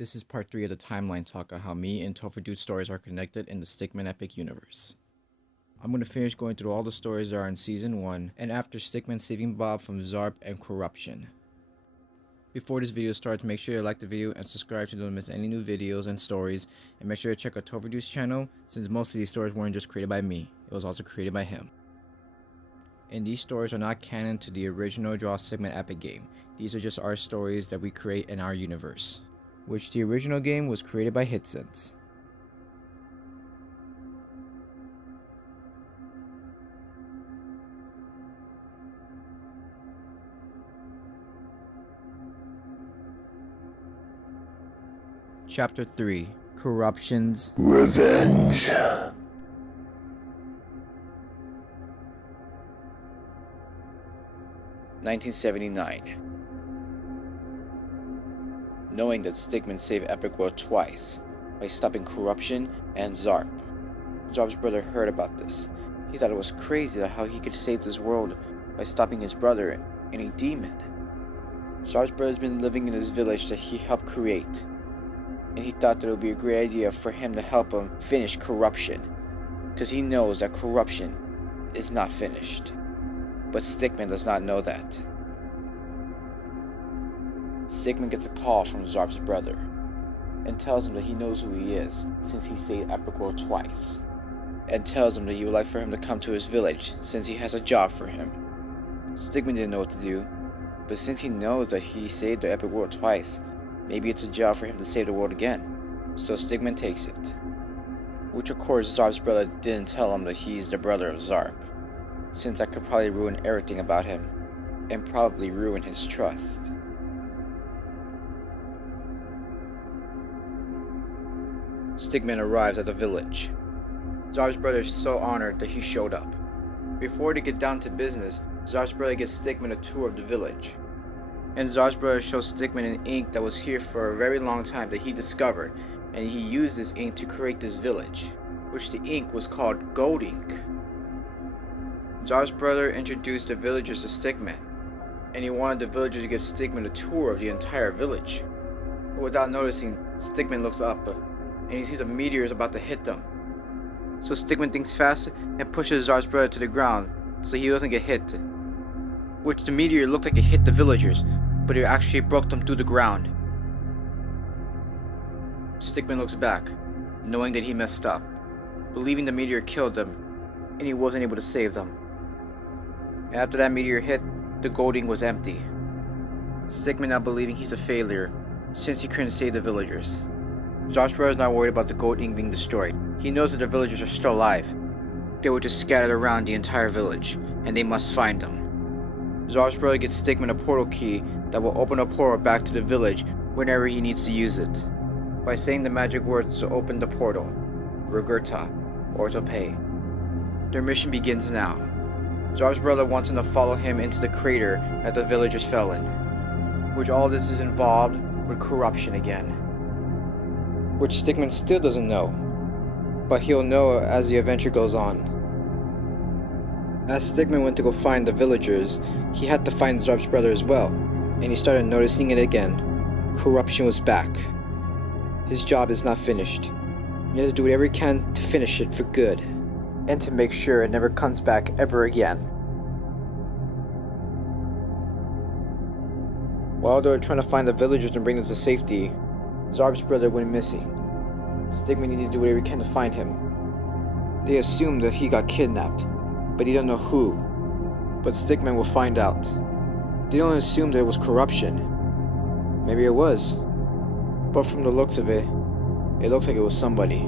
This is part 3 of the timeline talk on how me and Topher stories are connected in the Stickman epic universe. I'm going to finish going through all the stories that are in season 1 and after Stickman saving Bob from Zarp and corruption. Before this video starts, make sure you like the video and subscribe so you don't miss any new videos and stories, and make sure to check out Topher's channel since most of these stories weren't just created by me, it was also created by him. And these stories are not canon to the original Draw Stickman epic game. These are just our stories that we create in our universe, which the original game was created by HitSense. Chapter 3: Corruption's Revenge. 1979. Knowing that Stickman saved Epic World twice by stopping corruption and Zarp. Zarp's brother heard about this. He thought it was crazy how he could save this world by stopping his brother and a demon. Zarp's brother's been living in this village that he helped create, and he thought that it would be a great idea for him to help him finish corruption, because he knows that corruption is not finished. But Stickman does not know that. Stickman gets a call from Zarp's brother and tells him that he knows who he is since he saved Epic World twice, and tells him that he would like for him to come to his village since he has a job for him. Stickman didn't know what to do, but since he knows that he saved the Epic World twice, maybe it's a job for him to save the world again, so Stickman takes it. Which of course Zarp's brother didn't tell him that he's the brother of Zarp, since that could probably ruin everything about him, and probably ruin his trust. Stickman arrives at the village. Zarp's brother is so honored that he showed up. Before they get down to business, Zarp's brother gives Stickman a tour of the village. And Zarp's brother shows Stickman an ink that was here for a very long time that he discovered, and he used this ink to create this village, which the ink was called gold ink. Zarp's brother introduced the villagers to Stickman, and he wanted the villagers to give Stickman a tour of the entire village. But without noticing, Stickman looks up, and he sees a meteor is about to hit them. So Stickman thinks fast and pushes Zarp's brother to the ground so he doesn't get hit. Which the meteor looked like it hit the villagers, but it actually broke them through the ground. Stickman looks back, knowing that he messed up, believing the meteor killed them, and he wasn't able to save them. After that meteor hit, the gold ink was empty. Stickman now believing he's a failure, since he couldn't save the villagers. Zarp's brother is not worried about the gold ink being destroyed. He knows that the villagers are still alive. They were just scattered around the entire village, and they must find them. Zarp's brother gets Stickman a portal key that will open a portal back to the village whenever he needs to use it, by saying the magic words to open the portal, Rigurta, or to pay. Their mission begins now. Zarp's brother wants him to follow him into the crater that the villagers fell in, which all this is involved with corruption again, which Stickman still doesn't know, but he'll know as the adventure goes on. As Stickman went to go find the villagers, he had to find Zarp's brother as well, and he started noticing it again. Corruption was back. His job is not finished. He has to do whatever he can to finish it for good, and to make sure it never comes back ever again. While they were trying to find the villagers and bring them to safety, Zarp's brother went missing. Stickman needed to do whatever he can to find him. They assumed that he got kidnapped, but he don't know who. But Stickman will find out. They don't assume that it was corruption. Maybe it was. But from the looks of it, it looks like it was somebody.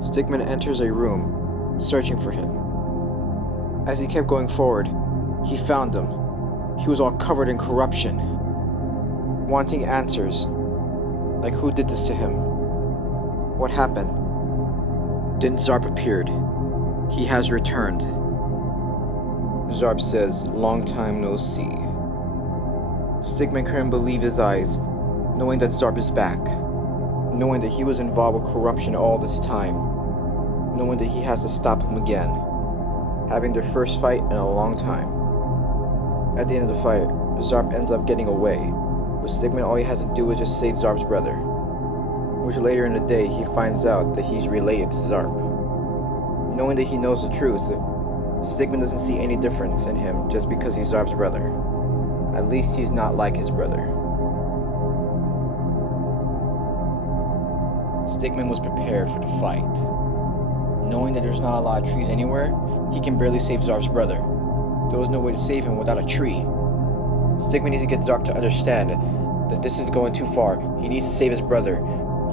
Stickman enters a room, searching for him. As he kept going forward, he found him. He was all covered in corruption, wanting answers, like who did this to him? What happened? Then Zarp appeared. He has returned. Zarp says, "Long time no see." Stickman couldn't believe his eyes, knowing that Zarp is back, knowing that he was involved with corruption all this time, knowing that he has to stop him again, having their first fight in a long time. At the end of the fight, Zarp ends up getting away, with Stickman all he has to do is just save Zarp's brother. Which later in the day he finds out that he's related to Zarp. Knowing that he knows the truth, Stickman doesn't see any difference in him just because he's Zarp's brother. At least he's not like his brother. Stickman was prepared for the fight. Knowing that there's not a lot of trees anywhere, he can barely save Zarp's brother. There was no way to save him without a tree. Stickman needs to get Zarp to understand that this is going too far. He needs to save his brother.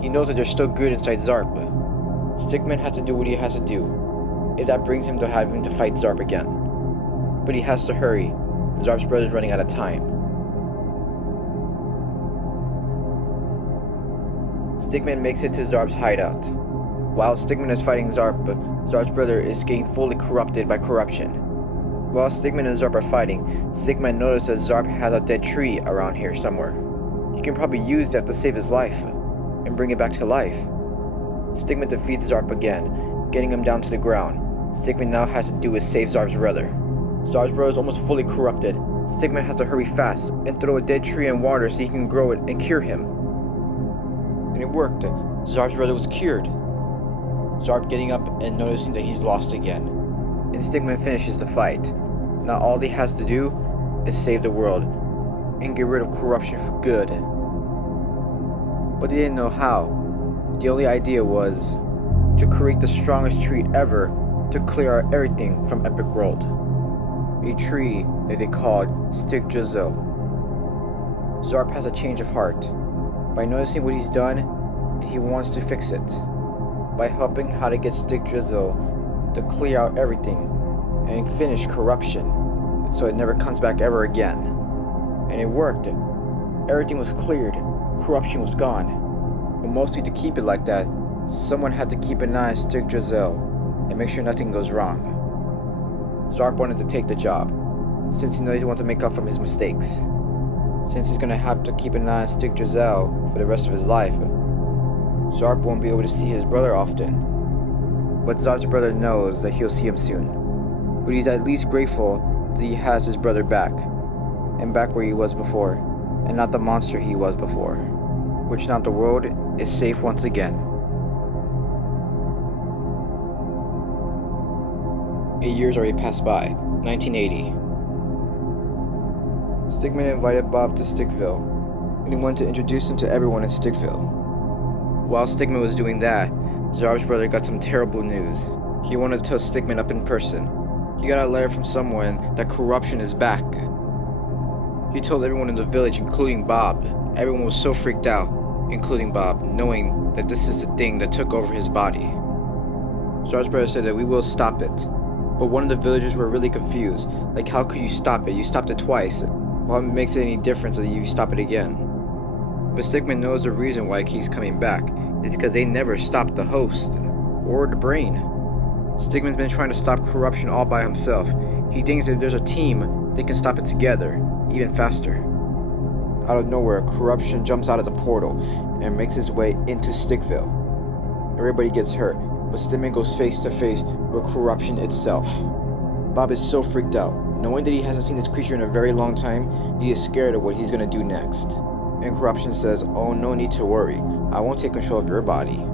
He knows that there's still good inside Zarp. Stickman has to do what he has to do, if that brings him to having to fight Zarp again. But he has to hurry. Zarp's brother's running out of time. Stickman makes it to Zarp's hideout. While Stickman is fighting Zarp, Zarp's brother is getting fully corrupted by corruption. While Stickman and Zarp are fighting, Stickman notices that Zarp has a dead tree around here somewhere. He can probably use that to save his life, and bring it back to life. Stickman defeats Zarp again, getting him down to the ground. Stickman now has to do is save Zarp's brother. Zarp's brother is almost fully corrupted. Stickman has to hurry fast and throw a dead tree in water so he can grow it and cure him. And it worked. Zarp's brother was cured. Zarp getting up and noticing that he's lost again. And Stickman finishes the fight. Now all he has to do is save the world and get rid of corruption for good. But they didn't know how. The only idea was to create the strongest tree ever to clear out everything from Epic World. A tree that they called Stickman. Zarp has a change of heart. By noticing what he's done, he wants to fix it. By helping how to get Stickman to clear out everything and finish corruption so it never comes back ever again. And it worked. Everything was cleared. Corruption was gone. But mostly to keep it like that, someone had to keep an eye on Stickman and make sure nothing goes wrong. Zarp wanted to take the job, since he knows he wants to make up for his mistakes. Since he's going to have to keep an eye on Stickman for the rest of his life, Zarp won't be able to see his brother often. But Zarp's brother knows that he'll see him soon. But he's at least grateful that he has his brother back, and back where he was before, and not the monster he was before. Which now the world is safe once again. Eight years already passed by, 1980. Stickman invited Bob to Stickville, and he wanted to introduce him to everyone in Stickville. While Stickman was doing that, Zarp's brother got some terrible news. He wanted to tell Stickman up in person. He got a letter from someone that corruption is back. He told everyone in the village, including Bob. Everyone was so freaked out, including Bob, knowing that this is the thing that took over his body. Zarp's brother said that we will stop it. But one of the villagers were really confused. Like, how could you stop it? You stopped it twice. What makes it any difference if you stop it again? But Stickman knows the reason why it keeps coming back is because they never stopped the host or the brain. Stickman's been trying to stop corruption all by himself. He thinks that if there's a team, they can stop it together, even faster. Out of nowhere, corruption jumps out of the portal and makes its way into Stickville. Everybody gets hurt, but Stickman goes face to face with corruption itself. Bob is so freaked out. Knowing that he hasn't seen this creature in a very long time, he is scared of what he's gonna do next. And corruption says, "Oh, no need to worry. I won't take control of your body."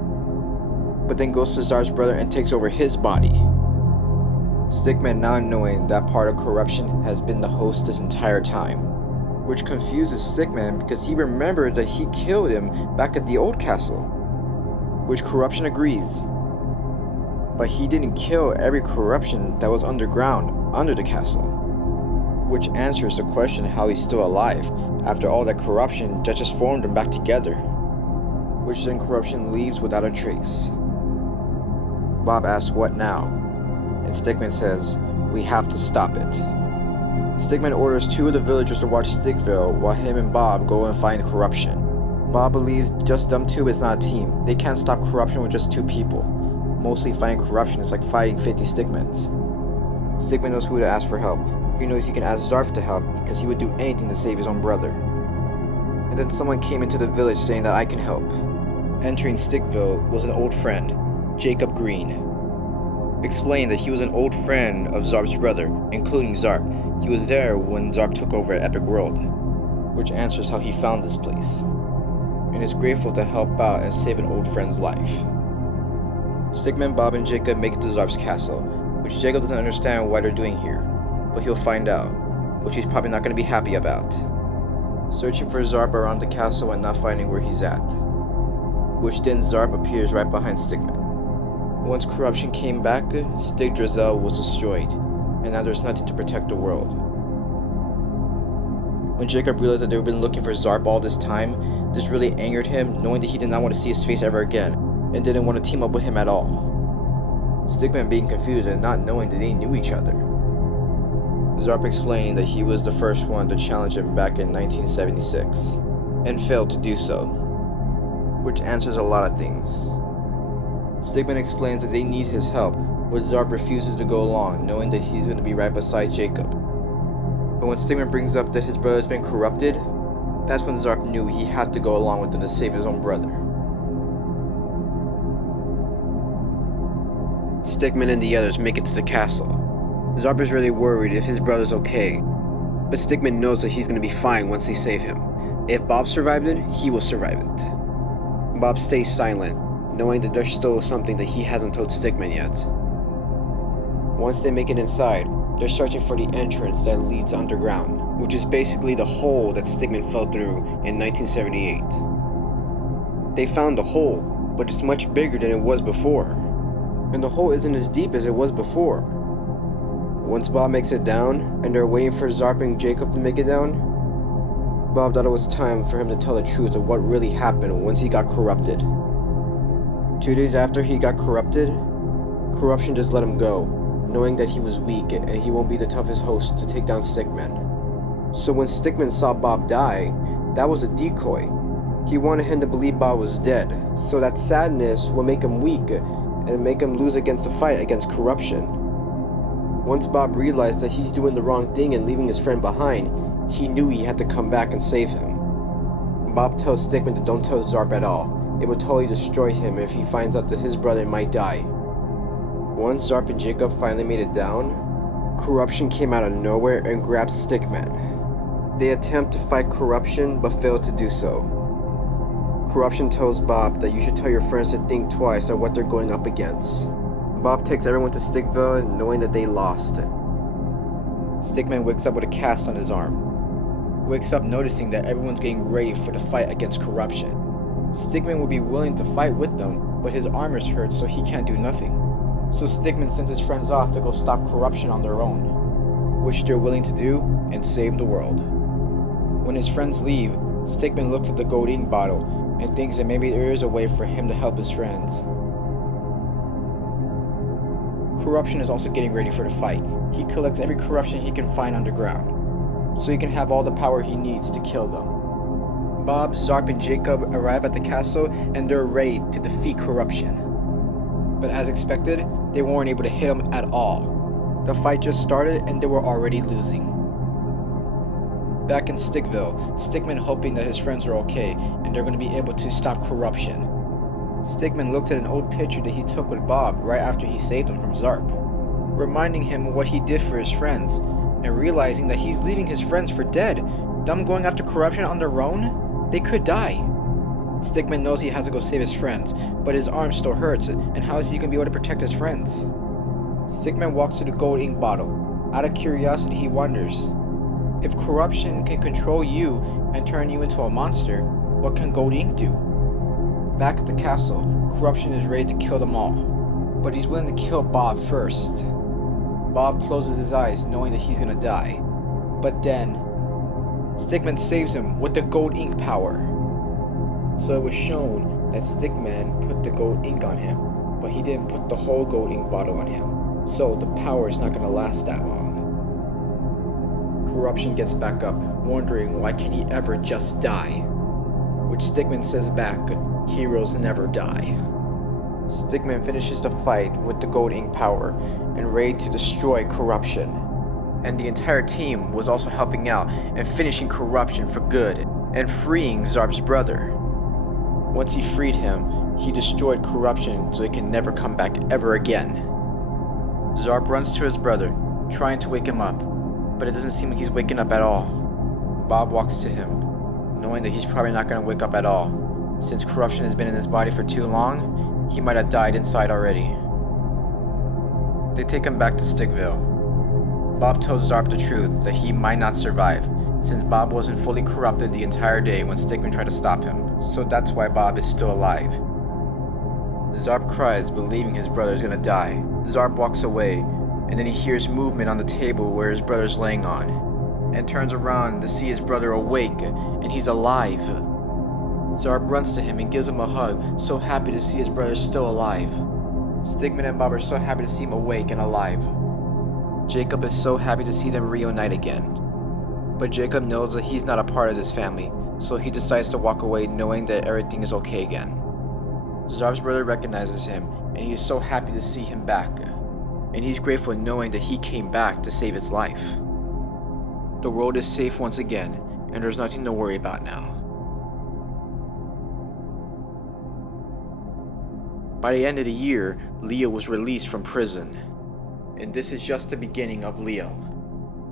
But then goes to Zarp's brother and takes over his body. Stickman, now knowing that part of corruption has been the host this entire time, which confuses Stickman because he remembered that he killed him back at the old castle, which corruption agrees. But he didn't kill every corruption that was underground, under the castle, which answers the question how he's still alive after all that corruption that just formed them back together, which then corruption leaves without a trace. Bob asks, "What now?" And Stickman says, "We have to stop it." Stickman orders two of the villagers to watch Stickville while him and Bob go and find corruption. Bob believes just them two is not a team. They can't stop corruption with just two people. Mostly fighting corruption is like fighting 50 Stickmans. Stickman knows who to ask for help. He knows he can ask Zarp to help because he would do anything to save his own brother. And then someone came into the village saying that I can help. Entering Stickville was an old friend, Jacob Green. Explained that he was an old friend of Zarp's brother, including Zarp. He was there when Zarp took over Epic World, which answers how he found this place, and is grateful to help out and save an old friend's life. Stickman, Bob, and Jacob make it to Zarp's castle, which Jacob doesn't understand why they're doing here, but he'll find out, which he's probably not going to be happy about. Searching for Zarp around the castle and not finding where he's at, which then Zarp appears right behind Stickman. Once corruption came back, Stig Drizel was destroyed, and now there's nothing to protect the world. When Jacob realized that they've been looking for Zarp all this time, this really angered him, knowing that he did not want to see his face ever again, and didn't want to team up with him at all. Stickman being confused and not knowing that they knew each other. Zarp explaining that he was the first one to challenge him back in 1976, and failed to do so, which answers a lot of things. Stickman explains that they need his help, but Zarp refuses to go along, knowing that he's going to be right beside Jacob. But when Stickman brings up that his brother's been corrupted, that's when Zarp knew he had to go along with them to save his own brother. Stickman and the others make it to the castle. Zarp is really worried if his brother's okay, but Stickman knows that he's going to be fine once they save him. If Bob survived it, he will survive it. Bob stays silent, knowing that there's still something that he hasn't told Stickman yet. Once they make it inside, they're searching for the entrance that leads underground, which is basically the hole that Stickman fell through in 1978. They found the hole, but it's much bigger than it was before, and the hole isn't as deep as it was before. Once Bob makes it down, and they're waiting for Zarp and Jacob to make it down, Bob thought it was time for him to tell the truth of what really happened once he got corrupted. 2 days after he got corrupted, corruption just let him go, knowing that he was weak and he won't be the toughest host to take down Stickman. So when Stickman saw Bob die, that was a decoy. He wanted him to believe Bob was dead, so that sadness will make him weak and make him lose against the fight against corruption. Once Bob realized that he's doing the wrong thing and leaving his friend behind, he knew he had to come back and save him. Bob tells Stickman to don't tell Zarp at all. It would totally destroy him if he finds out that his brother might die. Once Zarp and Jacob finally made it down, corruption came out of nowhere and grabbed Stickman. They attempt to fight corruption but fail to do so. Corruption tells Bob that you should tell your friends to think twice at what they're going up against. Bob takes everyone to Stickville knowing that they lost. Stickman wakes up with a cast on his arm. Wakes up noticing that everyone's getting ready for the fight against corruption. Stickman would be willing to fight with them, but his arm is hurt so he can't do nothing. So Stickman sends his friends off to go stop corruption on their own, which they're willing to do and save the world. When his friends leave, Stickman looks at the gold ink bottle and thinks that maybe there is a way for him to help his friends. Corruption is also getting ready for the fight. He collects every corruption he can find underground, so he can have all the power he needs to kill them. Bob, Zarp, and Jacob arrive at the castle and they're ready to defeat corruption. But as expected, they weren't able to hit him at all. The fight just started and they were already losing. Back in Stickville, Stickman hoping that his friends are okay and they're going to be able to stop corruption. Stickman looks at an old picture that he took with Bob right after he saved him from Zarp, reminding him of what he did for his friends, and realizing that he's leaving his friends for dead. Them going after corruption on their own? They could die. Stickman knows he has to go save his friends, but his arm still hurts, and how is he going to be able to protect his friends? Stickman walks to the gold ink bottle. Out of curiosity, he wonders, if corruption can control you and turn you into a monster, what can gold ink do? Back at the castle, corruption is ready to kill them all, but he's willing to kill Bob first. Bob closes his eyes knowing that he's going to die, but then Stickman saves him with the gold ink power. So it was shown that Stickman put the gold ink on him, but he didn't put the whole gold ink bottle on him, so the power is not going to last that long. Corruption gets back up, wondering why can't he ever just die? Which Stickman says back, heroes never die. Stickman finishes the fight with the gold ink power and ready to destroy corruption. And the entire team was also helping out and finishing corruption for good and freeing Zarp's brother. Once he freed him, he destroyed corruption so he can never come back ever again. Zarp runs to his brother, trying to wake him up, but it doesn't seem like he's waking up at all. Bob walks to him, knowing that he's probably not going to wake up at all. Since corruption has been in his body for too long, he might have died inside already. They take him back to Stickville. Bob tells Zarp the truth that he might not survive, since Bob wasn't fully corrupted the entire day when Stickman tried to stop him, so that's why Bob is still alive. Zarp cries, believing his brother is gonna die. Zarp walks away, and then he hears movement on the table where his brother's laying on, and turns around to see his brother awake, and he's alive. Zarp runs to him and gives him a hug, so happy to see his brother still alive. Stickman and Bob are so happy to see him awake and alive. Jacob is so happy to see them reunite again. But Jacob knows that he's not a part of this family, so he decides to walk away knowing that everything is okay again. Zarp's brother recognizes him, and he is so happy to see him back. And he's grateful knowing that he came back to save his life. The world is safe once again, and there's nothing to worry about now. By the end of the year, Leo was released from prison. And this is just the beginning of Leo.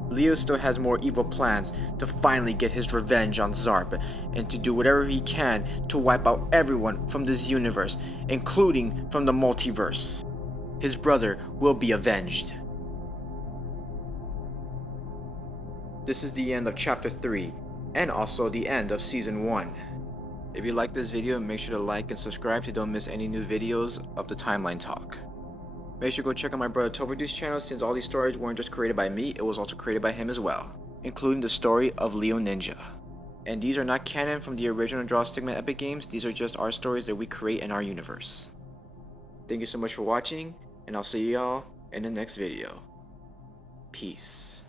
Leo still has more evil plans to finally get his revenge on Zarp and to do whatever he can to wipe out everyone from this universe, including from the multiverse. His brother will be avenged. This is the end of chapter 3 and also the end of season 1. If you like this video, make sure to like and subscribe so you don't miss any new videos of the Timeline Talk. Make sure to go check out my brother Toverdu's channel, since all these stories weren't just created by me, it was also created by him as well, including the story of Leo Ninja. And these are not canon from the original Draw Stickman Epic games, these are just our stories that we create in our universe. Thank you so much for watching, and I'll see y'all in the next video. Peace.